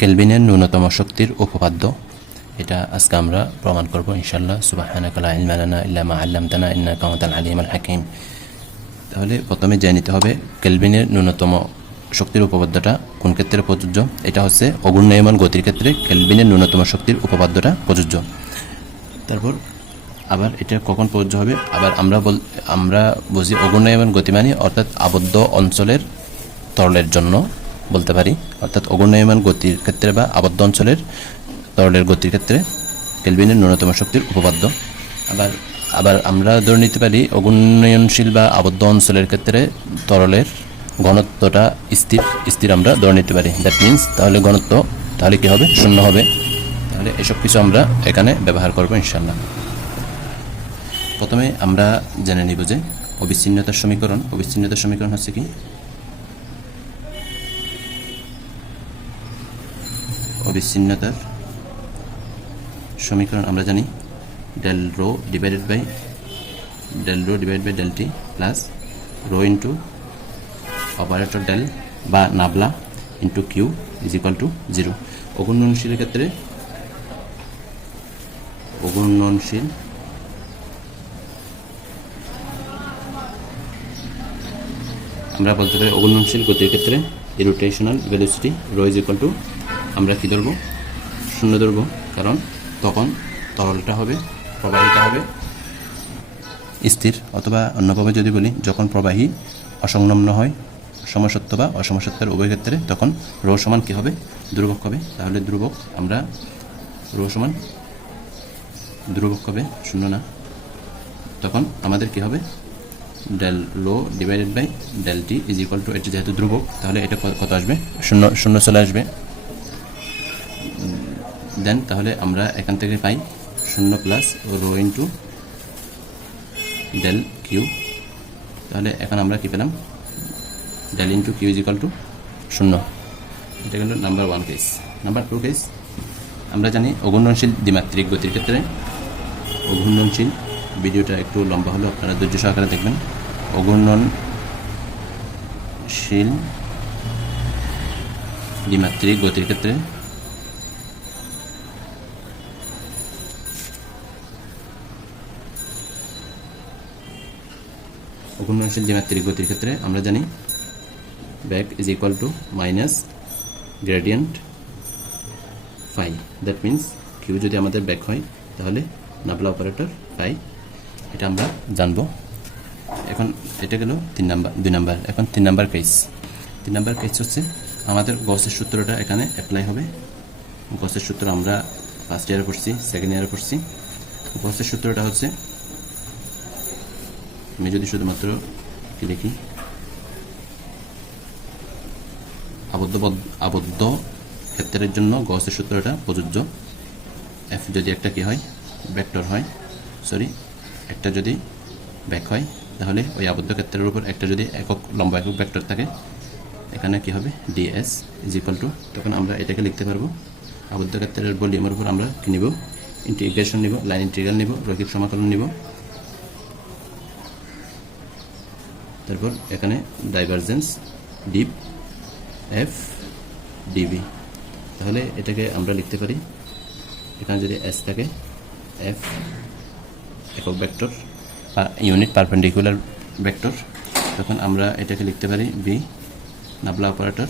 কেলভিনের ন্যূনতম শক্তির উপপাদ্য। এটা আজকে আমরা প্রমাণ করব ইনশাল্লাহ সুবাহানাকালা ইলমালানা ইল্লামা আল্লামতানা ইন্না কামতাল আলিম আল হাকিম। তাহলে প্রথমে জেনে নিতে হবে কেলভিনের ন্যূনতম শক্তির উপপাদ্যটা কোন ক্ষেত্রে প্রযোজ্য? এটা হচ্ছে অগুণ্যয়মান গতির ক্ষেত্রে কেলভিনের ন্যূনতম শক্তির উপপাদ্যটা প্রযোজ্য। তারপর আবার এটা কখন প্রযোজ্য হবে? আবার আমরা বল আমরা বুঝি অগুণ্যয়মান গতি মানে অর্থাৎ আবদ্ধ অঞ্চলের তরলের জন্য। বলতে পারি। অর্থাৎ অগুণ্যয়মান গতির ক্ষেত্রে বা আবদ্ধ অঞ্চলের তরলের গতির ক্ষেত্রে কেলভিনের ন্যূনতম শক্তির উপপাদ্য। আবার আবার আমরা ধরে নিতে পারি, অগুণ্যয়নশীল বা আবদ্ধ অঞ্চলের ক্ষেত্রে তরলের ঘনত্বটা স্থির স্থির আমরা ধরে নিতে পারি। দ্যাট মিন্স তাহলে ঘনত্ব, তাহলে কী হবে? শূন্য হবে। তাহলে এসব কিছু আমরা এখানে ব্যবহার করব ইনশাল্লাহ প্রথমে আমরা জেনে নিব যে অবিচ্ছিন্নতার সমীকরণ অবিচ্ছিন্নতার সমীকরণ হচ্ছে কি? অবিচ্ছিন্নতার সমীকরণ আমরা জানি del rho divided by del rho divide by del T plus rho into operator del বা nabla into Q is equal to zero অগুণ্যনশীলের ক্ষেত্রে অগুণ্যনশীল আমরা বলতে পারি অগুণনশীল গতির ক্ষেত্রে rotational velocity rho is equal to আমরা কী ধরবো? শূন্য ধরবো, কারণ তখন তরলটা হবে প্রবাহিটা হবে। স্থির, অথবা অন্যভাবে যদি বলি, যখন প্রবাহী অসংলগ্ন হয় সমসত্ব বা অসমসত্বের উভয় ক্ষেত্রে, তখন রো সমান কী হবে? ধ্রুবক হবে। তাহলে ধ্রুবক আমরা রো সমান ধ্রুবক হবে, শূন্য না। তখন আমাদের কি হবে? Del rho divided by del T is equal to এটি যেহেতু ধ্রুবক, তাহলে এটা কত আসবে? শূন্য শূন্য চলে আসবে। দেন, তাহলে আমরা এখান থেকে পাই শূন্য plus rho into del Q তাহলে এখন আমরা কী পেলাম? Del into Q is equal to শূন্য। এটা গেল number one case number two case আমরা জানি অগুণনশীল দ্বিমাত্রিক গতির ক্ষেত্রে অঘূর্ণনশীল, ভিডিওটা একটু লম্বা হলেও আপনারা ধৈর্য সহকারে দেখবেন। অঘূর্ণনশীল দ্বিমাত্রিক গতির ক্ষেত্রে অঘূর্ণনশীল দ্বিমাত্রিক গতির ক্ষেত্রে আমরা জানি back is equal to minus gradient phi that means Q যদি আমাদের ব্যাক হয়, তাহলে নাবলা অপারেটর পাই এটা আমরা জানব। এখন এটা গেল তিন নাম্বার, দুই নাম্বার। এখন তিন নাম্বার কেস তিন নাম্বার কেস হচ্ছে আমাদের গসের সূত্রটা এখানে অ্যাপ্লাই হবে। গসের সূত্র আমরা ফার্স্ট ইয়ারে পড়ছি সেকেন্ড ইয়ারে পড়ছি। গসের সূত্রটা হচ্ছে আমি যদি শুধুমাত্র কি লিখি আবদ্ধ আবদ্ধ ক্ষেত্রের জন্য গসের সূত্রটা প্রযোজ্য। এফ যদি একটা কি হয়? ভেক্টর হয়। সরি একটা যদি ব্যাক হয়, তাহলে ওই আবদ্ধ ক্ষেত্রের উপর একটা যদি একক লম্বা একক ভেক্টর থাকে, এখানে কি হবে? ডিএস ইজ ইকুয়াল টু তখন আমরা এটাকে লিখতে পারব। আবদ্ধ ক্ষেত্রের ভলিউমের উপর আমরা কি নিব? ইন্টিগ্রেশন নিব লাইন ইন্টিগ্রাল নিব, রৈখিক সমাকলন নিব। তারপর এখানে ডাইভারজেন্স ডিপ এফ ডিবি তাহলে এটাকে আমরা লিখতে পারি, এখানে যদি এস থাকে এফ একক ভেক্টর বা ইউনিট পারপেন্ডিকুলার ভেক্টর তখন আমরা এটাকে লিখতে পারি V nabla operator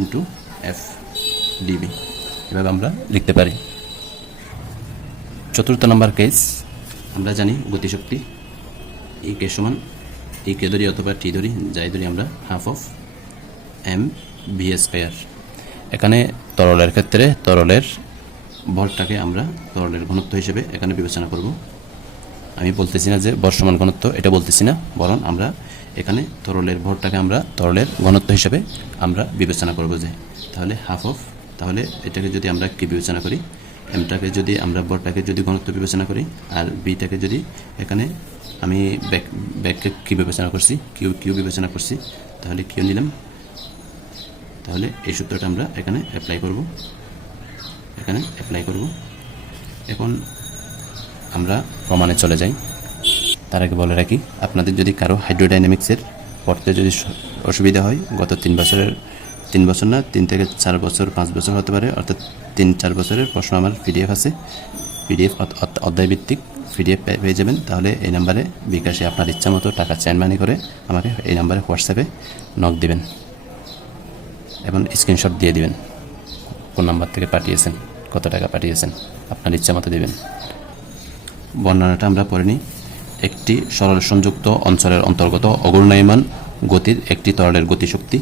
into F DV এভাবে আমরা লিখতে পারি। চতুর্থ নম্বর কেস আমরা জানি গতিশক্তি, এই কে সমান এই কে ধরি অথবা টি ধরি, যাই ধরি আমরা half of M V square এখানে তরলের ক্ষেত্রে তরলের ভরটাকে আমরা তরলের ঘনত্ব হিসেবে এখানে বিবেচনা করব। আমি বলতেছি না যে বর্ষমান ঘনত্ব, এটা বলতেছি না, বরং আমরা এখানে তরলের ভরটাকে আমরা তরলের ঘনত্ব হিসেবে আমরা বিবেচনা করব যে, তাহলে হাফ অফ তাহলে এটাকে যদি আমরা কি বিবেচনা করি? এমটাকে যদি আমরা ভরটাকে যদি ঘনত্ব বিবেচনা করি, আর বিটাকে যদি এখানে আমি ব্যাক ব্যাককে কী বিবেচনা করছি? কিউ কিউ বিবেচনা করছি? তাহলে কিউ নিলাম? তাহলে এই সূত্রটা আমরা এখানে অ্যাপ্লাই করব। এখানে অ্যাপ্লাই করব। এখন আমরা প্রমাণে চলে যাই। তার আগে বলে রাখি, আপনাদের যদি কারও হাইড্রোডাইনামিক্সের পড়তে যদি অসুবিধা হয়, গত তিন বছরের, তিন বছর না, তিন থেকে চার বছর, পাঁচ বছর হতে পারে, অর্থাৎ তিন, চার বছরের প্রশ্ন আমার পিডিএফ আছে। পিডিএফ অধ্যায়ভিত্তিক। পিডিএফ পেয়ে যাবেন, তাহলে এই নাম্বারে বিকাশে আপনার ইচ্ছা মতো টাকা চেন মানি করে আমাকে এই নাম্বারে হোয়াটসঅ্যাপে নক দিবেন এবং স্ক্রিনশট দিয়ে দিবেন কোন নাম্বার থেকে পাঠিয়েছেন, কত টাকা পাঠিয়েছেন, আপনার ইচ্ছা মতো দেবেন। বর্ণনাটা আমরা পড়ে নিই। একটি সরল সংযুক্ত অঞ্চলের অন্তর্গত অগুণায়মান গতির একটি তরলের গতিশক্তি,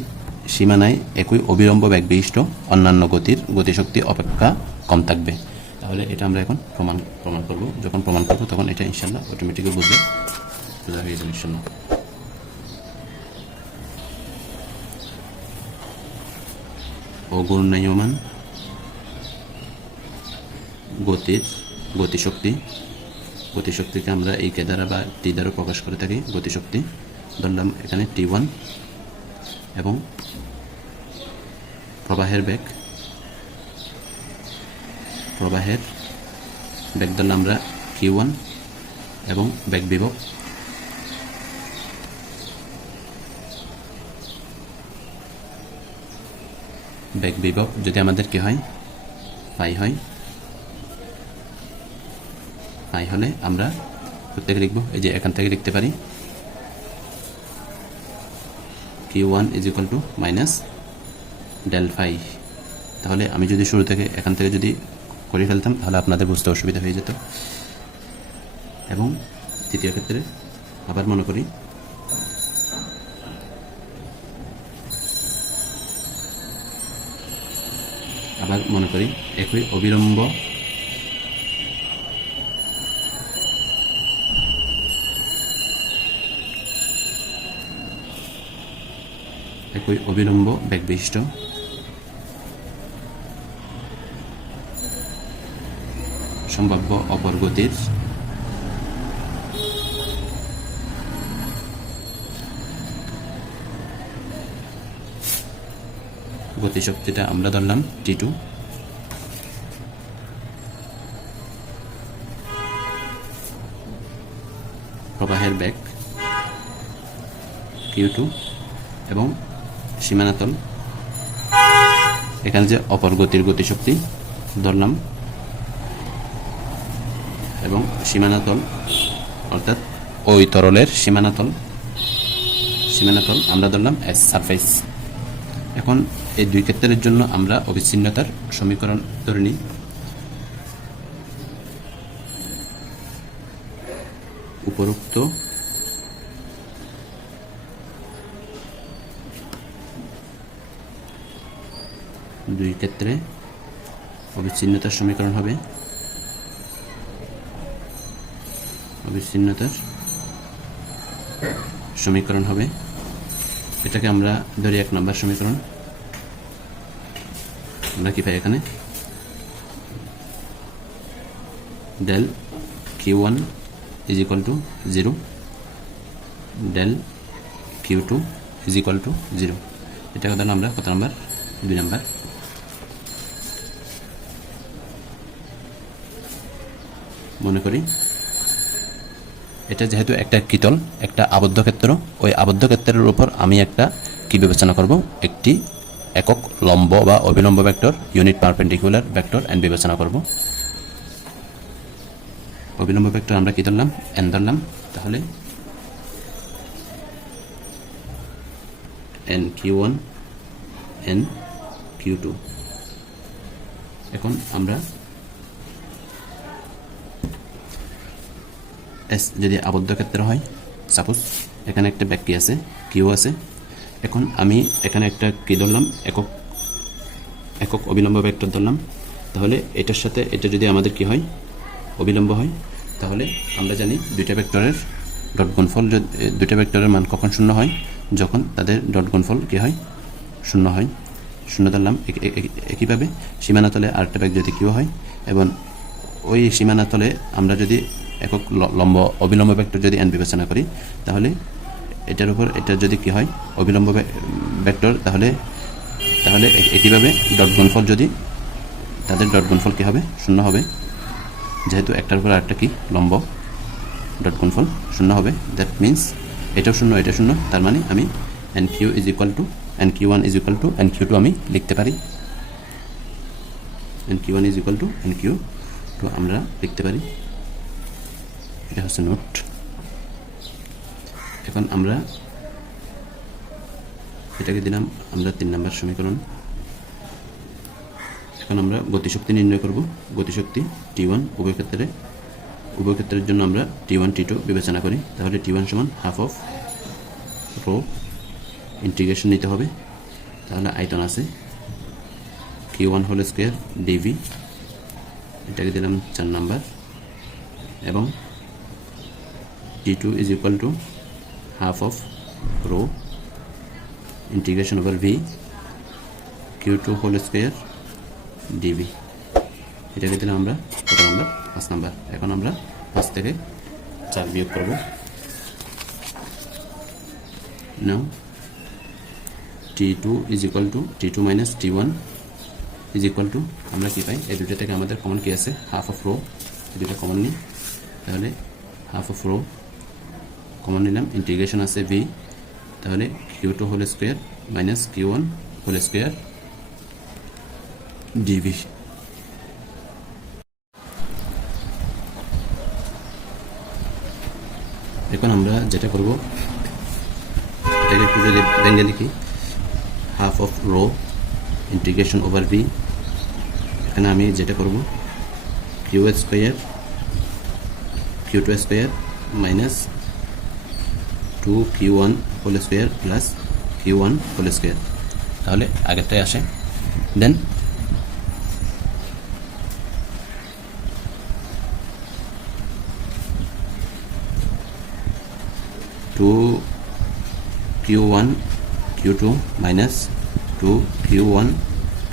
সীমানায় একই অবিলম্ব বেগ বিশিষ্ট অন্যান্য গতির গতিশক্তি অপেক্ষা কম থাকবে। তাহলে এটা আমরা এখন প্রমাণ প্রমাণ করব। যখন প্রমাণ করব, তখন এটা ইনশাল্লাহ অটোমেটিক্যালি বুঝবে বোঝা হয়ে যাবে ইনশাল্লাহ অগুণায়মান গতির, গতিশক্তি। গতিশক্তিকে আমরা এই কে দ্বারা বা টি দ্বারা প্রকাশ করে থাকি, গতিশক্তি। ধরলাম এখানে টি ওয়ান এবং প্রবাহের বেগ প্রবাহের বেগ ধরলাম আমরা কিউ ওয়ান এবং বেগ বিভব। বেগ বিভব যদি আমাদের কি হয়? পাই হয়। পাই হলে আমরা প্রত্যেকে লিখব? এই যে এখান থেকে লিখতে পারি। Q one is equal to minus del phi তাহলে আমি যদি শুরু থেকে এখান থেকে যদি করে ফেলতাম, তাহলে আপনাদের বুঝতে অসুবিধা হয়ে যেত। এবং তৃতীয় ক্ষেত্রে আবার মনে করি, আবার মনে করি একই অবিলম্ব একই অবিলম্ব বেগ বিশিষ্ট সম্ভাব্য অপরগতির গতিশক্তিটা আমরা ধরলাম টি টু প্রবাহের বেগ কিউ টু এবং সীমানাতল এখানে যে অপর গতির গতিশক্তি ধরলাম এবং সীমানাতল অর্থাৎ ওই তরলের সীমানাতল সীমানাতল আমরা ধরলাম এস সারফেস এখন এই দুই ক্ষেত্রের জন্য আমরা অবিচ্ছিন্নতার সমীকরণ ধরে নিই। উপরোক্ত দুই ক্ষেত্রে অবিচ্ছিন্নতার সমীকরণ হবে। অবিচ্ছিন্নতার সমীকরণ হবে। এটাকে আমরা ধরি এক নম্বর সমীকরণ। আমরা কি পাই এখানে? Del Q one is equal to zero del Q two is equal to zero এটা কথা আমরা কত নাম্বার? দুই নাম্বার। মনে করি এটা যেহেতু একটা কিতল, একটা আবদ্ধ ক্ষেত্র ওই আবদ্ধ ক্ষেত্রের উপর আমি একটা কি বিবেচনা করব? একটি একক লম্ব বা অবিলম্ব vector, unit perpendicular vector N বিবেচনা করব। অবিলম্ব ভেক্টর আমরা কি ধরলাম? এন ধরলাম। তাহলে N Q one N Q two এখন আমরা এস যদি আবদ্ধ ক্ষেত্র হয় সাপোজ এখানে একটা ব্যাক্তি আছে, কিউ আছে, এখন আমি এখানে একটা কি ধরলাম, একক একক অবিলম্ব ভেক্টর ধরলাম, তাহলে এটার সাথে এটা যদি আমাদের কি হয়, অবিলম্ব হয়, তাহলে আমরা জানি দুইটা ভেক্টরের ডট গুণফল দুইটা ভেক্টরের মান কখন শূন্য হয়, যখন তাদের ডট গুণফল কি হয়, শূন্য হয়। শূন্য ধরলাম এক- এক- এক- একইভাবে সীমানাতলে আরেকটা ব্যাগ যদি কিউ হয়, এবং ওই সীমানাতলে আমরা যদি একক লম্ব অবিলম্ব ভেক্টর যদি এন বিবেচনা করি, তাহলে এটার উপর এটা যদি কি হয়, অবিলম্ব ভেক্টর তাহলে তাহলে এ- একইভাবে ডট গুণফল যদি, তাদের ডট গুণফল কী হবে? শূন্য হবে। যেহেতু একটার উপর আরেকটা কি? লম্ব ডট গুণফল শূন্য হবে। দ্যাট মিন্স এটাও শূন্য, এটা শূন্য, তার মানে আমি N Q is equal to N Q one is equal to N Q two আমি লিখতে পারি। N Q one is equal to N Q two আমরা লিখতে পারি। এটা হচ্ছে নোট। এখন আমরা এটাকে দিলাম, আমরা তিন নম্বর সমীকরণ। এখন আমরা গতিশক্তি নির্ণয় করব। গতিশক্তি টি ওয়ান উভয় ক্ষেত্রে। উভয় ক্ষেত্রের জন্য আমরা টি ওয়ান টি টু বিবেচনা করি। তাহলে টি ওয়ান সমান হাফ অফ রো ইন্টিগ্রেশন নিতে হবে। তাহলে আয়তন আছে Q one whole square DV এটাকে দিলাম চার নাম্বার। এবং T two is equal to half of rho integration over V Q two whole square DV এটাকে দিলাম আমরা? কত নাম্বার পাঁচ নাম্বার এখন আমরা পাঁচ থেকে চার বিয়োগ করব। Now T two is equal to T two minus T one is equal to আমরা কী পাই? এই দুটো থেকে আমাদের কমন কী আছে? হাফ অফ রো দুটো কমন নিই। তাহলে হাফ অফ রো কমন নিলাম ইন্টিগ্রেশন আছে ভি তাহলে Q two whole square minus Q one whole square DV এখন আমরা যেটা করব, এটাকে একটু যদি ভেঙে লিখি half of rho integration over V এখানে আমি যেটা করব Q square Q two square minus two Q one whole square plus Q one whole square তাহলে আগেরটাই আসে। Then two q one q two minus two q one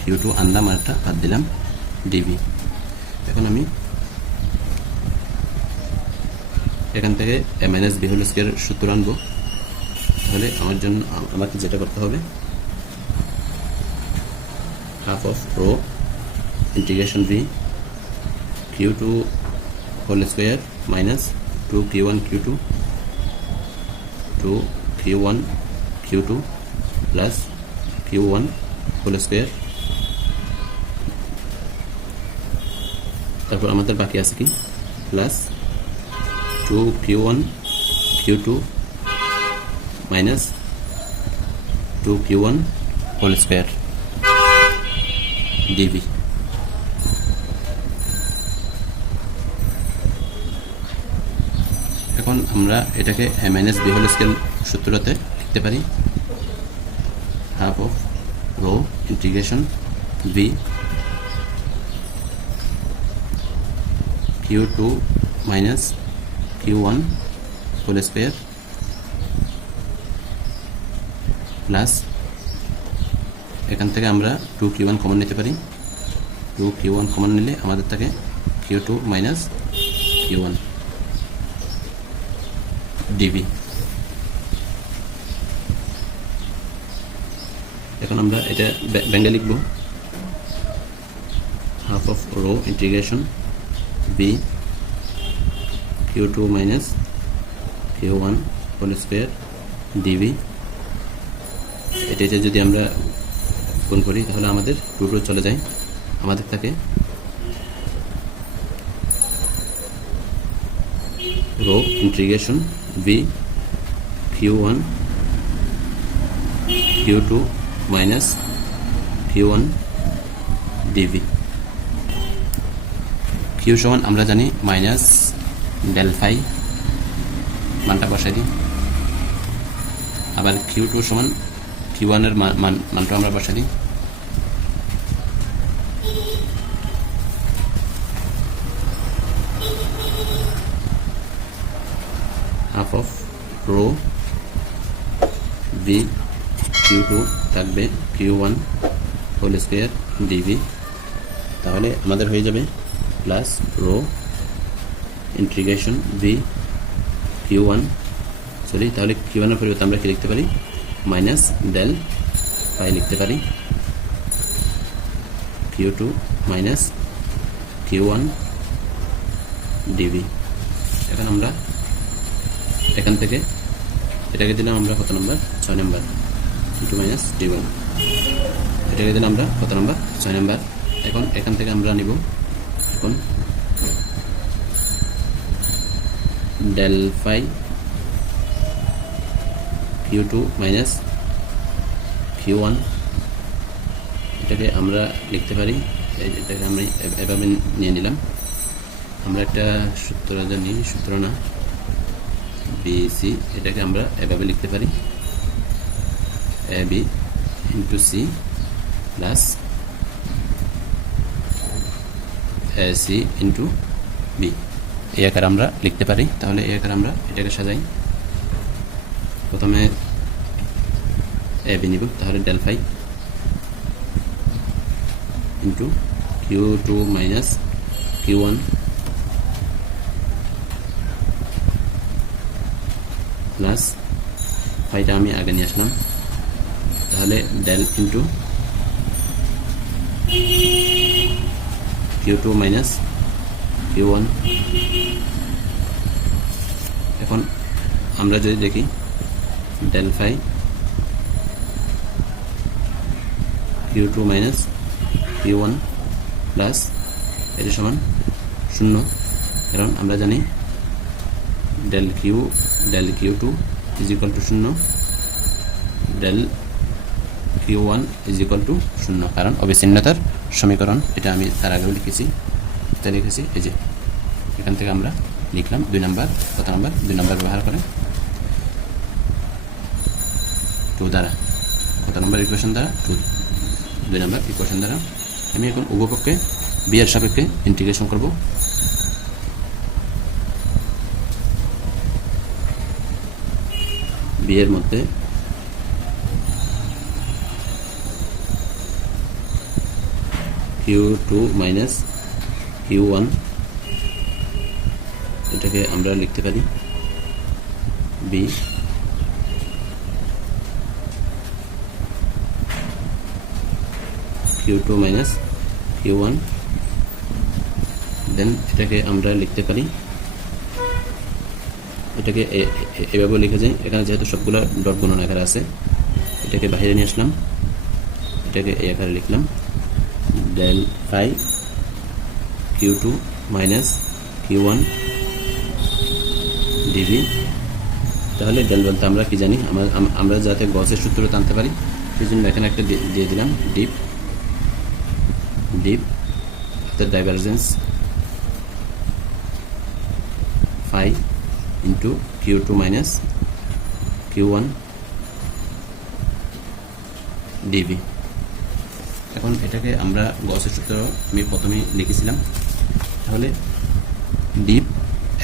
Q two আনলাম আর একটা বাদ দিলাম ডিবি এখন আমি এখান থেকে মাইনাস বি হোল স্কোয়ার সূত্র আনব। তাহলে আমার জন্য, আমাকে যেটা করতে হবে half of rho integration V Q two whole square minus two Q one Q two two Q one Q two plus Q one whole square তারপর আমাদের বাকি আছে কি? Plus two Q one Q two minus two Q one whole square DV এখন আমরা এটাকে minus B whole scale সূত্রতে লিখতে পারি। Half of rho integration V Q two minus Q one whole square plus এখান থেকে আমরা টু কিউ ওয়ান কমন নিতে পারি। টু কিউ ওয়ান কমন নিলে আমাদের থাকে কিউ টু মাইনাস কিউ এখন আমরা এটা ব্যাঙ্গে লিখব। Half of rho integration V Q two minus Q one whole square DV এটাতে যদি আমরা গুণ করি, তাহলে আমাদের টু চলে যায়। আমাদের থাকে rho integration V Q one Q two minus Q one DV Q সমান আমরা জানি মাইনাস ডেল ফাই মানটা বসাই দিই। আবার কিউ টু সমান কিউ ওয়ানের মান মানটা আমরা বসাই দিই। Half of rho V Q two থাকবে Q one whole square DV তাহলে আমাদের হয়ে যাবে plus rho integration V Q one sorry তাহলে কিউ ওয়ানের পরিবর্তে আমরা কি লিখতে পারি? মাইনাস ডেল পাই লিখতে পারি। Q two minus Q one DV এখন আমরা এখান থেকে এটাকে দিলাম আমরা কত নম্বর? ছয় number. Into minus D one এটাকে দিলাম আমরা কত নাম্বার? ছয় নাম্বার। এখন এখান থেকে আমরা নিব। এখন phi Q two minus Q one এটাকে আমরা লিখতে পারি। এটাকে আমরা এভাবে নিয়ে নিলাম। আমরা একটা সূত্র জানি সূত্র না বিসি এটাকে আমরা এভাবে লিখতে পারি। A B into C plus A C into B এই আকার আমরা লিখতে পারি। তাহলে এই আকার আমরা এটাকে সাজাই। প্রথমে এ বি নিব, তাহলে del phi into Q two minus Q one plus ফাইটা আমি আগে নিয়ে আসলাম। তাহলে del into Q two minus Q one এখন আমরা যদি দেখি del phi Q two minus Q one plus এটা সমান শূন্য। কারণ আমরা জানি del Q del Q two is equal to শূন্য del Q one is equal to শূন্য। কারণ অবিচ্ছিন্নতার সমীকরণ, এটা আমি তার আগেও লিখেছি, এটা লিখেছি, এই যে, এখান থেকে আমরা লিখলাম দুই নাম্বার, কত নাম্বার? দুই নাম্বার ব্যবহার করে। টু দ্বারা। কত নাম্বার ইকুয়েশন দ্বারা? টু দুই নাম্বার ইকুয়েশন দ্বারা। আমি এখন উভপক্ষে বিয়ের সাপেক্ষে ইন্টিগ্রেশন করব। বিয়ের মধ্যে Q two minus Q one এটাকে আমরা লিখতে পারি V Q two minus Q one then এটাকে আমরা লিখতে পারি। এটাকে এভাবে লিখে যাই এখানে যেহেতু সবগুলো ডট গুণন আকারে আছে, এটাকে বাইরে নিয়ে আসলাম। এটাকে এই আকারে লিখলাম। Del phi Q two minus Q one DV তাহলে ডেল বলতে আমরা কি জানি? আমরা আমরা যাতে গসের সূত্র টানতে পারি, সেই জন্য এখানে একটা দিয়ে দিলাম ডিপ ডিপ অর্থাৎ divergence phi into Q two minus Q one DV এখন এটাকে আমরা গসের সূত্র আমি প্রথমেই লিখেছিলাম, তাহলে ডিপ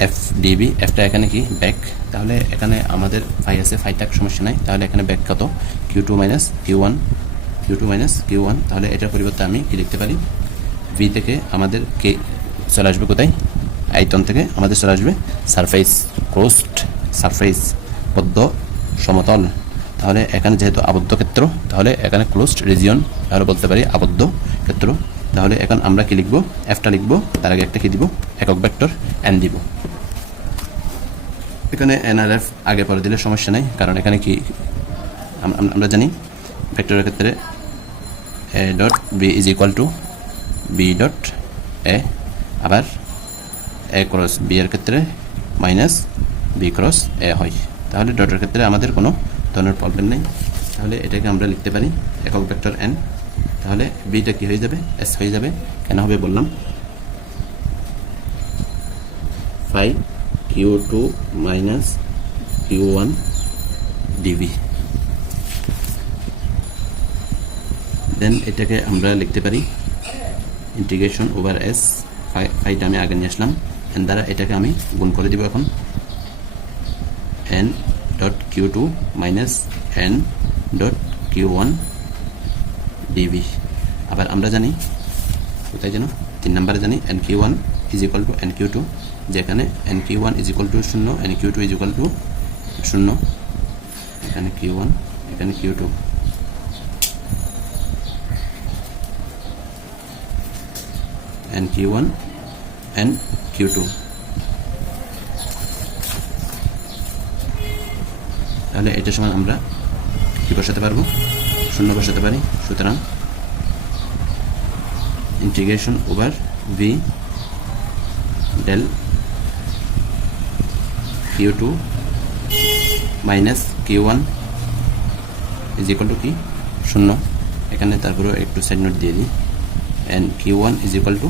এফ ডিবি এফটা এখানে কি? ব্যাক তাহলে এখানে আমাদের ফাই আছে ফাই থাক, সমস্যা নাই। তাহলে এখানে ব্যাক কত? Q two minus Q one Q two minus Q one তাহলে এটার পরিবর্তে আমি কি লিখতে পারি? ভি থেকে আমাদের কে চলে আসবে কোথায়? আয়তন থেকে আমাদের চলে আসবে সারফেস ক্রোস্ট সারফেস পদ্ম, সমতল। তাহলে এখানে যেহেতু আবদ্ধ ক্ষেত্র, তাহলে এখানে ক্লোজড রিজিয়ন তাহলে বলতে পারি আবদ্ধ ক্ষেত্র। তাহলে এখন আমরা কি লিখব? এফটা লিখব, তার আগে একটা কি দিব? একক ভেক্টর এন দিব। এখানে এনআরএফ আগে পরে দিলে সমস্যা নেই, কারণ এখানে কি আম- আম- আমরা জানি ভেক্টরের ক্ষেত্রে A dot B is equal to B dot A আবার এ ক্রস বি এর ক্ষেত্রে মাইনাস বি ক্রস এ হয়। তাহলে ডটের ক্ষেত্রে আমাদের কোনো ধরনের প্রবলেম নেই। তাহলে এটাকে আমরা লিখতে পারি একক ভেক্টর এন তাহলে বিটা কি হয়ে যাবে? এস হয়ে যাবে। কেন হবে বললাম। Phi Q two minus Q one DV then এটাকে আমরা লিখতে পারি ইন্টিগ্রেশন ওভার এস ফাইটা আমি আগে নিয়ে আসলাম। এন দ্বারা এটাকে আমি গুণ করে দিব এখন। N dot Q two minus N dot Q one DV আবার আমরা জানি, কোথায় যেন? তিন নম্বরে জানি N Q one is equal to N Q two যেখানে N Q one is equal to শূন্য N Q two is equal to শূন্য। এখানে কিউ ওয়ান এখানে Q two N Q one q1 and q2 তাহলে এটার সময় আমরা কী বসাতে পারব? শূন্য বসাতে পারি। সুতরাং integration over V del Q two minus Q one is equal to কি? শূন্য। এখানে তারপরে একটু সাইড নোট দিয়ে দিই। N Q one is equal to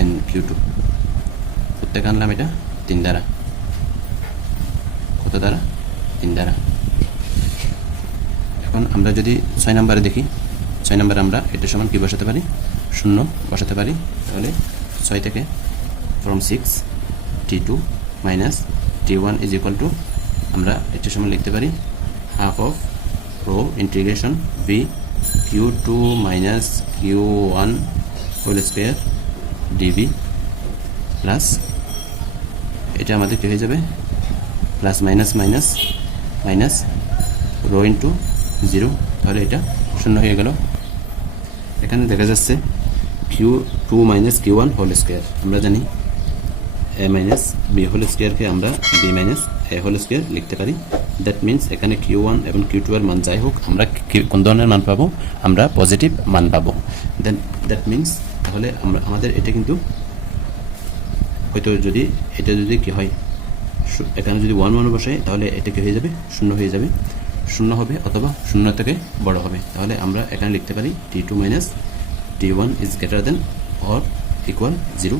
N Q two প্রত্যেকে আনলাম এটা তিন দ্বারা। কত দ্বারা? তিন দ্বারা। এখন আমরা যদি ছয় নম্বরে দেখি, ছয় নম্বরে আমরা এটা সমান কী বসাতে পারি? শূন্য বসাতে পারি। তাহলে ছয় থেকে from six T two minus T one is equal to আমরা এটা সমান লিখতে পারি half of rho integration V Q two minus Q one whole square DV plus এটা আমাদের কী হয়ে যাবে? Plus minus minus minus rho into zero, তাহলে এটা শূন্য হয়ে গেল। এখানে দেখা যাচ্ছে Q two minus Q one whole square আমরা জানি এ মাইনাস বি হোল স্কোয়ারকে আমরা B minus A whole square লিখতে পারি। দ্যাট মিন্স এখানে কিউ ওয়ান এবং কিউ টু এর মান যাই হোক, আমরা কোন ধরনের মান পাবো? আমরা পজিটিভ মান পাবো। দেন দ্যাট মিন্স তাহলে আমরা আমাদের এটা কিন্তু হয়তো যদি এটা যদি কি হয় এখানে যদি ওয়ান ওয়ান বসাই, তাহলে এটা কি হয়ে যাবে? শূন্য হয়ে যাবে। শূন্য হবে অথবা শূন্য থেকে বড় হবে। তাহলে আমরা এখানে লিখতে পারি T two minus T one is greater than or equal zero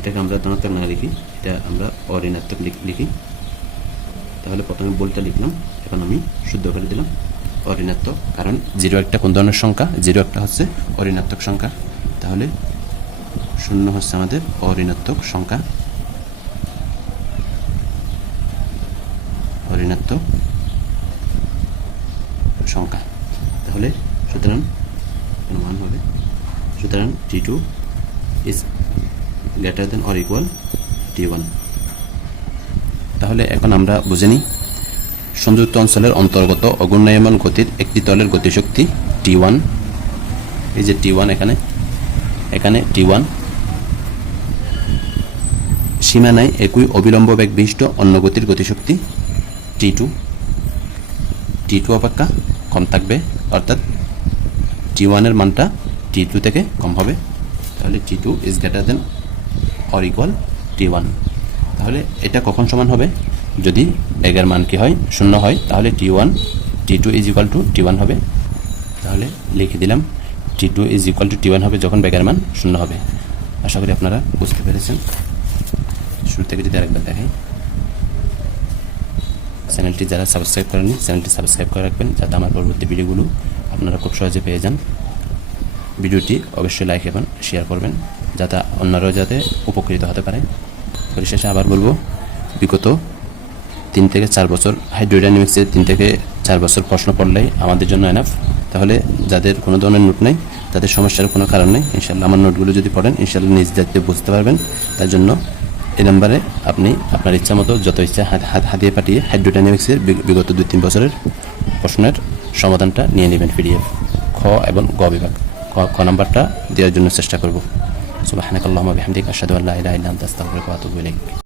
এটাকে আমরা ধনাত্মক না লিখি। এটা আমরা অঋণাত্মক লিখ- লিখি। তাহলে প্রথমে বলটা লিখলাম। এখন আমি শুদ্ধ করে দিলাম। অঋণাত্মক, কারণ জিরো একটা কোন ধরনের সংখ্যা? জিরো একটা হচ্ছে অঋণাত্মক সংখ্যা। তাহলে শূন্য হচ্ছে আমাদের অঋণাত্মক সংখ্যা। অঋণাত্মক সংখ্যা। তাহলে সুতরাং কোনো মান হবে। সুতরাং T two is greater than or equal T one তাহলে এখন আমরা বুঝে নিই, সংযুক্ত অঞ্চলের অন্তর্গত অগুণ্যায়মান গতির একটি তলের গতিশক্তি টি ওয়ান এই যে টি ওয়ান এখানে এখানে টি ওয়ান সীমানায় একই অবিলম্ব বেগ বিশিষ্ট অন্য গতির গতিশক্তি টি টু টি টু অপেক্ষা কম থাকবে, অর্থাৎ টি ওয়ানের মানটা টি টু থেকে কম হবে। তাহলে T two is greater than or equal T one তাহলে এটা কখন সমান হবে? যদি এগের মান কি হয়, শূন্য হয়, তাহলে T one T two is equal to T one হবে। তাহলে লিখে দিলাম T two is equal to T one হবে যখন বেগের মান শূন্য হবে। আশা করি আপনারা বুঝতে পেরেছেন। শুরু থেকে যদি আরেকবার দেখাই। চ্যানেলটি যারা সাবস্ক্রাইব করেননি, চ্যানেলটি সাবস্ক্রাইব করে রাখবেন যাতে আমার পরবর্তী ভিডিওগুলো আপনারা খুব সহজে পেয়ে যান। ভিডিওটি অবশ্যই লাইক এবং শেয়ার করবেন যাতে অন্যরাও যাতে উপকৃত হতে পারে। পরিশেষে আবার বলব, বিগত তিন থেকে চার বছর হাইড্রোডাইনামিক্সের তিন থেকে চার বছর প্রশ্ন পড়লেই আমাদের জন্য এনাফ তাহলে যাদের কোনো ধরনের নোট নেই, তাদের সমস্যার কোনো কারণ নেই। ইনশাল্লাহ আমার নোটগুলো যদি পড়েন ইনশাল্লাহ নিজ দায়িত্বে বুঝতে পারবেন। তার জন্য এই নাম্বারে আপনি আপনার ইচ্ছা মতো যত ইচ্ছা হাত হাত হাতিয়ে পাঠিয়ে হাইড্রোডাইনামিক্সের বিগত দুই, তিন বছরের প্রশ্নের সমাধানটা নিয়ে নেবেন পিডিএফ, খ এবং গ বিভাগ। খ খ নাম্বারটা দেওয়ার জন্য চেষ্টা করব। সুবাহানাকাল্লাহ বিহামদিক আসাদুল্লাহ ইলাহা ওয়া আতুবু ইলাইক।